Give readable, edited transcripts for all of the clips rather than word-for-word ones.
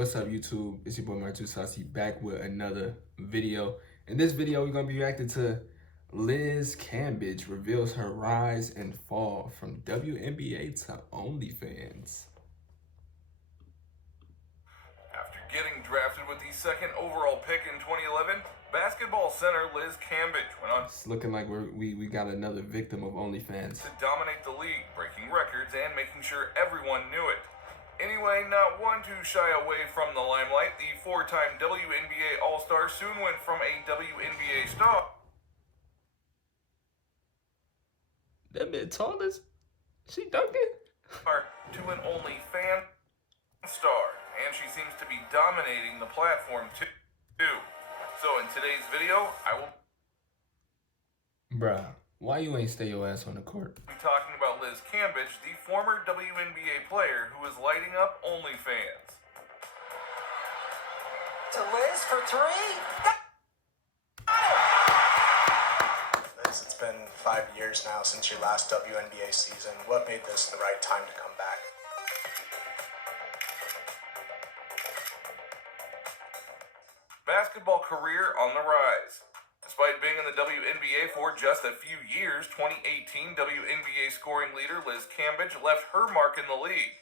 What's up, YouTube? It's your boy Martu Saucy back with another video. In this video, we're gonna be reacting to Liz Cambage reveals her rise and fall from WNBA to Onlyfans. After getting drafted with the second overall pick in 2011, basketball center Liz Cambage went on It's looking like we got another victim of Onlyfans to dominate the league, breaking records and making sure everyone knew it. Anyway, not one to shy away from the limelight, the four-time WNBA All-Star soon went from a WNBA star that bit tall as she dunking to an OnlyFans star, and she seems to be dominating the platform too. So in today's video, I will why you ain't stay your ass on the court? be talking about Liz Cambage, the former WNBA player who is lighting up OnlyFans. To Liz for three. Liz, it's been 5 years now since your last WNBA season. What made this the right time to come back? Basketball career on the rise. Despite being in the WNBA for just a few years, 2018 WNBA scoring leader Liz Cambage left her mark in the league.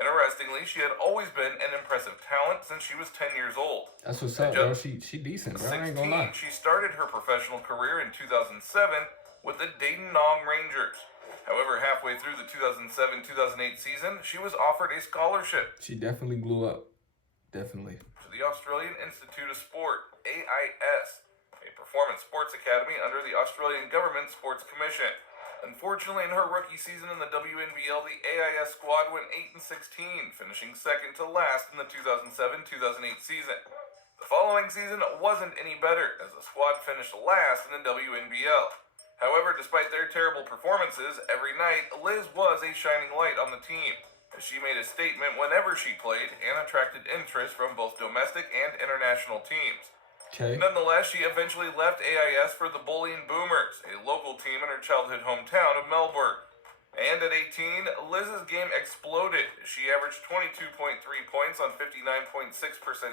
Interestingly, she had always been an impressive talent since she was 10 years old. That's what's up, bro. She decent, bro. I ain't gonna lie. She started her professional career in 2007 with the Dayton Nong Rangers. However, halfway through the 2007-2008 season, she was offered a scholarship. She definitely blew up. Definitely. To the Australian Institute of Sport, AIS, a performance sports academy under the Australian Government Sports Commission. Unfortunately, in her rookie season in the WNBL, the AIS squad went 8-16, finishing second to last in the 2007-2008 season. The following season wasn't any better, as the squad finished last in the WNBL. However, despite their terrible performances, every night, Liz was a shining light on the team, as she made a statement whenever she played and attracted interest from both domestic and international teams. Okay. Nonetheless, she eventually left AIS for the Bullying Boomers, a local team in her childhood hometown of Melbourne. And at 18, Liz's game exploded. She averaged 22.3 points on 59.6%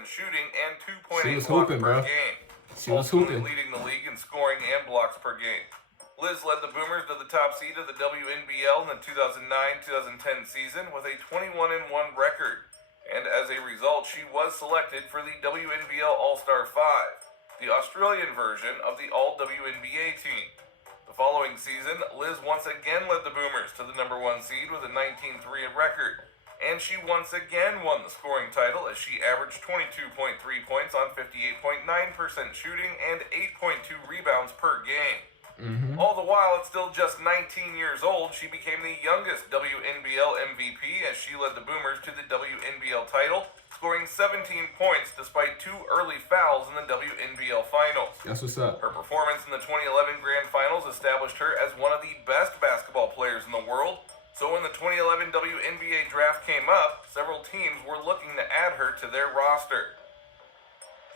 shooting and 2.8 blocks per game, ultimately leading the league in scoring and blocks per game. Liz led the Boomers to the top seed of the WNBL in the 2009-2010 season with a 21-1 record. And as a result, she was selected for the WNBL All-Star 5, the Australian version of the All-WNBA team. The following season, Liz once again led the Boomers to the number 1 seed with a 19-3 record, and she once again won the scoring title as she averaged 22.3 points on 58.9% shooting and 8.2 rebounds per game. All the while, at still just 19 years old, she became the youngest WNBL MVP as she led the Boomers to the WNBL title, scoring 17 points despite 2 early fouls in the WNBL finals. That's what's up. Her performance in the 2011 Grand Finals established her as one of the best basketball players in the world, so when the 2011 WNBA draft came up, several teams were looking to add her to their roster.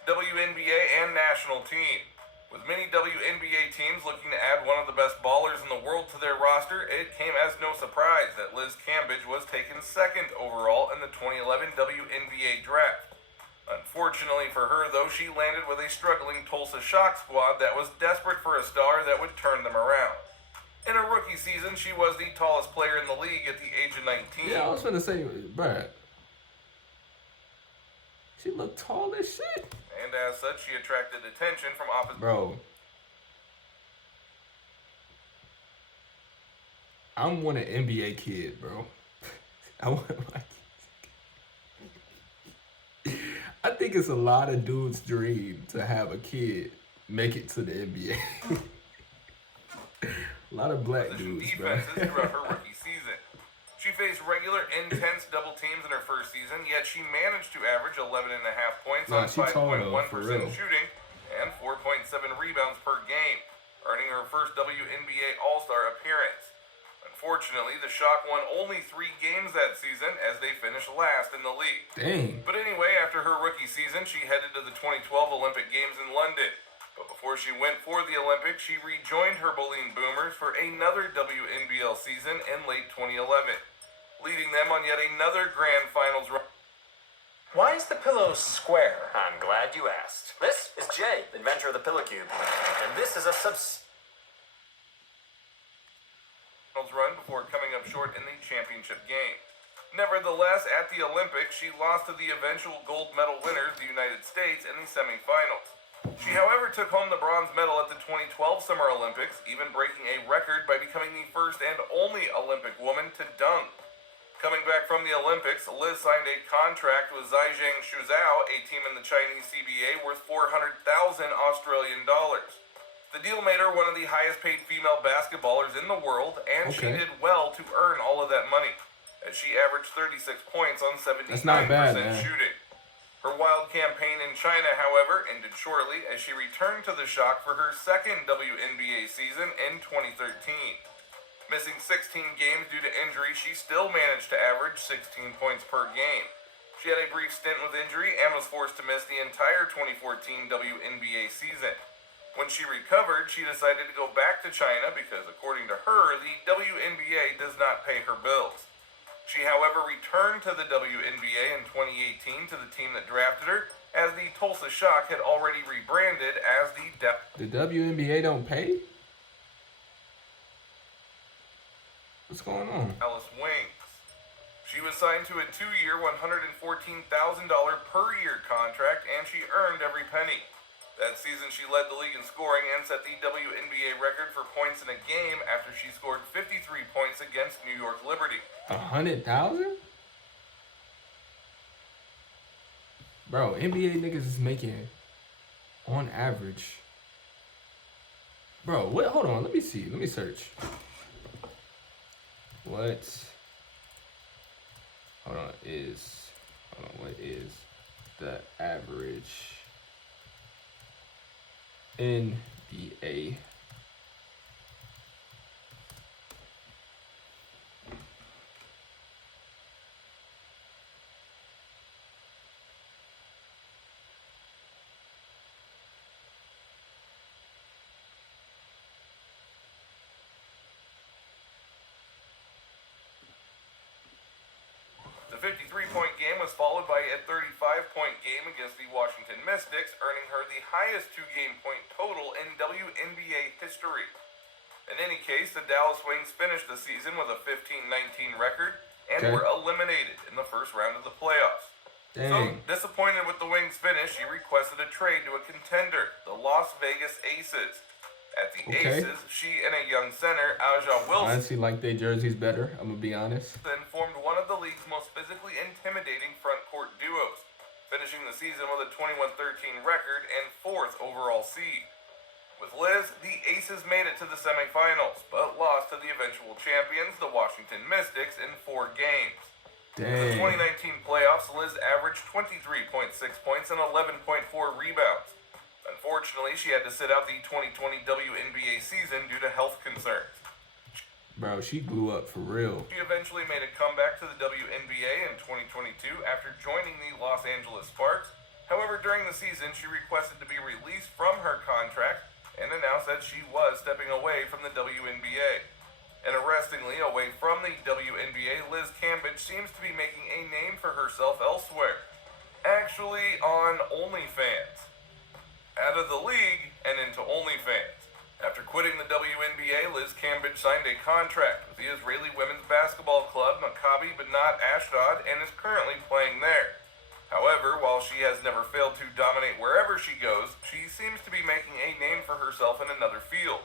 WNBA and national team. With many WNBA teams looking to add one of the best ballers in the world to their roster, it came as no surprise that Liz Cambage was taken second overall in the 2011 WNBA draft. Unfortunately for her, though, she landed with a struggling Tulsa Shock squad that was desperate for a star that would turn them around. In her rookie season, she was the tallest player in the league at the age of 19. Yeah, I was gonna say, bruh, she looked tall as shit. And as such, she attracted attention from opposite. Bro, I want an NBA kid, bro. I want my kid. I think it's a lot of dudes' dream to have a kid make it to the NBA. A lot of black dudes, bro. Defenses throughout her rookie season. She faced regular, intense double teams in her first season, yet she managed to average 11.5 points on 5.1% shooting and 4.7 rebounds per game, earning her first WNBA All-Star appearance. Unfortunately, the Shock won only 3 games that season as they finished last in the league. Dang. But anyway, after her rookie season, she headed to the 2012 Olympic Games in London. But before she went for the Olympics, she rejoined her Bullying Boomers for another WNBL season in late 2011. Leading them on yet another Grand Finals run. Why is the pillow square? I'm glad you asked. This is Jay, inventor of the Pillow Cube. And this is a run before coming up short in the championship game. Nevertheless, at the Olympics, she lost to the eventual gold medal winners, the United States, in the semifinals. She, however, took home the bronze medal at the 2012 Summer Olympics, even breaking a record by becoming the first and only Olympic woman to dunk. Coming back from the Olympics, Liz signed a contract with Zhejiang Shuzhou, a team in the Chinese CBA worth 400,000 Australian dollars. The deal made her one of the highest paid female basketballers in the world, and she did well to earn all of that money, as she averaged 36 points on 79% shooting. Her wild campaign in China, however, ended shortly as she returned to the Shock for her second WNBA season in 2013. Missing 16 games due to injury, she still managed to average 16 points per game. She had a brief stint with injury and was forced to miss the entire 2014 WNBA season. When she recovered, she decided to go back to China because, according to her, the WNBA does not pay her bills. She, however, returned to the WNBA in 2018 to the team that drafted her, as the Tulsa Shock had already rebranded as the The WNBA don't pay? What's going on? Dallas Wings. She was signed to a 2-year, $114,000 per year contract, and she earned every penny. That season, she led the league in scoring and set the WNBA record for points in a game after she scored 53 points against New York Liberty. 100,000? Bro, NBA niggas is making, on average. Bro, what? Hold on, let me see. Let me search. What? Hold on, what is the average NBA? The 53-point game was followed by a 35-point game against the Washington Mystics, earning her the highest two-game point total in WNBA history. In any case, the Dallas Wings finished the season with a 15-19 record and were eliminated in the first round of the playoffs. So, disappointed with the Wings' finish, she requested a trade to a contender, the Las Vegas Aces. At the Aces, she and a young center, Aja Wilson, honestly like their jerseys better, I'm gonna be honest, then formed one of the league's most physically intimidating front court duos, finishing the season with a 21-13 record and 4th overall seed. With Liz, the Aces made it to the semifinals, but lost to the eventual champions, the Washington Mystics, in 4 games. In the 2019 playoffs, Liz averaged 23.6 points and 11.4 rebounds. Unfortunately, she had to sit out the 2020 WNBA season due to health concerns. Bro, she blew up for real. She eventually made a comeback to the WNBA in 2022 after joining the Los Angeles Sparks. However, during the season, she requested to be released from her contract and announced that she was stepping away from the WNBA. Interestingly, away from the WNBA, Liz Cambage seems to be making a name for herself elsewhere. Actually, on Onlyfans. Out of the league and into OnlyFans. After quitting the WNBA, Liz Cambage signed a contract with the Israeli women's basketball club Maccabi Bnat Ashdod and is currently playing there. However, while she has never failed to dominate wherever she goes, she seems to be making a name for herself in another field.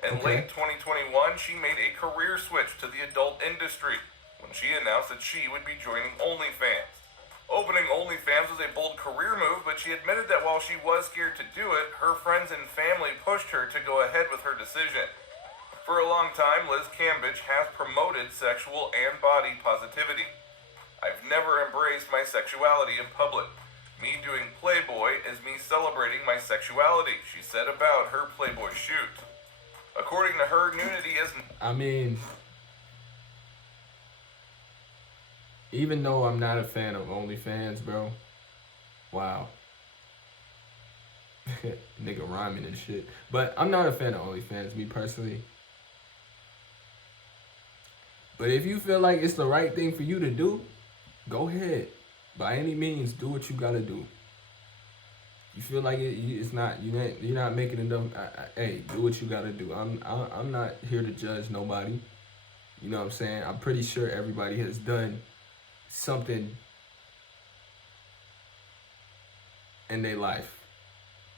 In late 2021, she made a career switch to the adult industry when she announced that she would be joining OnlyFans. Opening OnlyFans was a bold career move, but she admitted that while she was scared to do it, her friends and family pushed her to go ahead with her decision. For a long time, Liz Cambage has promoted sexual and body positivity. I've never embraced my sexuality in public. Me doing Playboy is me celebrating my sexuality, she said about her Playboy shoot. According to her, nudity is... I mean, even though I'm not a fan of OnlyFans, bro, wow. Nigga rhyming and shit. But I'm not a fan of OnlyFans, me personally. But if you feel like it's the right thing for you to do, go ahead. By any means, do what you gotta do. You feel like it's not you're not making enough. Hey, do what you gotta do. I'm not here to judge nobody. You know what I'm saying? I'm pretty sure everybody has done something in their life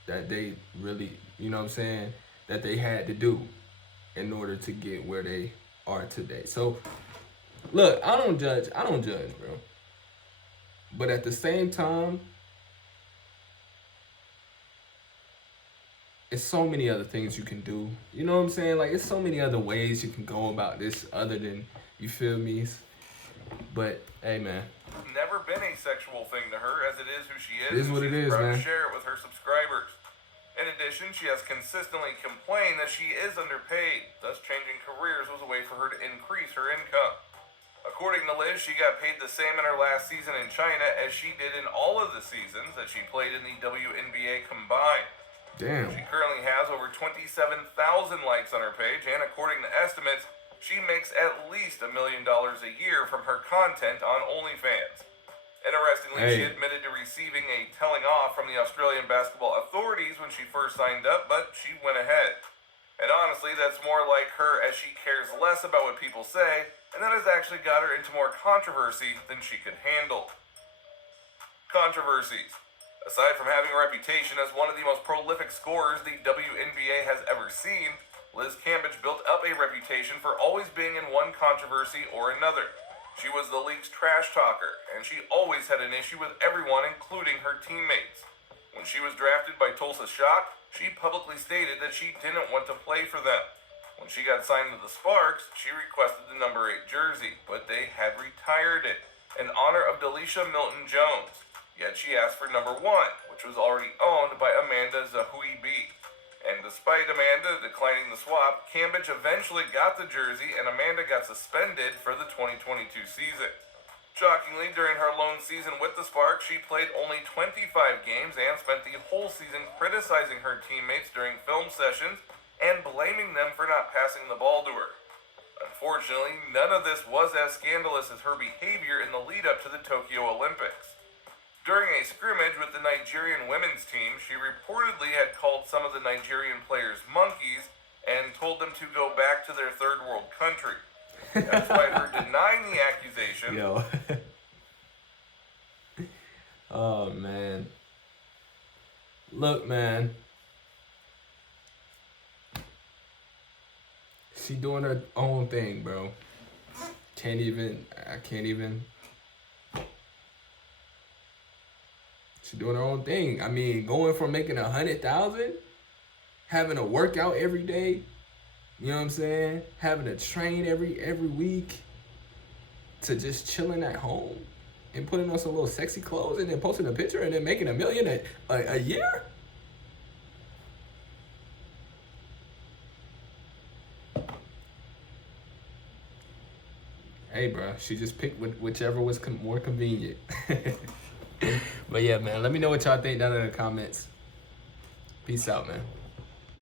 that they really, you know what I'm saying, that they had to do in order to get where they are today. So, look, I don't judge, bro. But at the same time, it's so many other things you can do. You know what I'm saying? Like, it's so many other ways you can go about this other than, you feel me? But, hey, man. Never been a sexual thing to her, as it is who she is. It is what it is, proud man. to share it with her subscribers. In addition, she has consistently complained that she is underpaid, thus changing careers was a way for her to increase her income. According to Liz, she got paid the same in her last season in China as she did in all of the seasons that she played in the WNBA combined. Damn. She currently has over 27,000 likes on her page, and according to estimates, she makes at least $1 million a year from her content on Onlyfans. Interestingly, she admitted to receiving a telling off from the Australian basketball authorities when she first signed up, but she went ahead. And honestly, that's more like her, as she cares less about what people say, and that has actually got her into more controversy than she could handle. Controversies. Aside from having a reputation as one of the most prolific scorers the WNBA has ever seen, Liz Cambage built up a reputation for always being in one controversy or another. She was the league's trash talker, and she always had an issue with everyone, including her teammates. When she was drafted by Tulsa Shock, she publicly stated that she didn't want to play for them. When she got signed to the Sparks, she requested the number 8 jersey, but they had retired it in honor of Delisha Milton-Jones. Yet she asked for number 1, which was already owned by Amanda Zahuibi. And despite Amanda declining the swap, Cambage eventually got the jersey and Amanda got suspended for the 2022 season. Shockingly, during her lone season with the Sparks, she played only 25 games and spent the whole season criticizing her teammates during film sessions and blaming them for not passing the ball to her. Unfortunately, none of this was as scandalous as her behavior in the lead-up to the Tokyo Olympics. During a scrimmage with the Nigerian women's team, she reportedly had called some of the Nigerian players monkeys and told them to go back to their third world country. Despite her denying the accusation. Yo. Oh, man. Look, man. She doing her own thing, bro. I can't even. She doing her own thing. I mean, going from making 100,000, having to work out every day, you know what I'm saying? Having to train every week, to just chilling at home and putting on some little sexy clothes and then posting a picture and then making $1 million a year. Hey, bro, she just picked whichever was more convenient. But yeah, man, let me know what y'all think down in the comments. Peace out, man.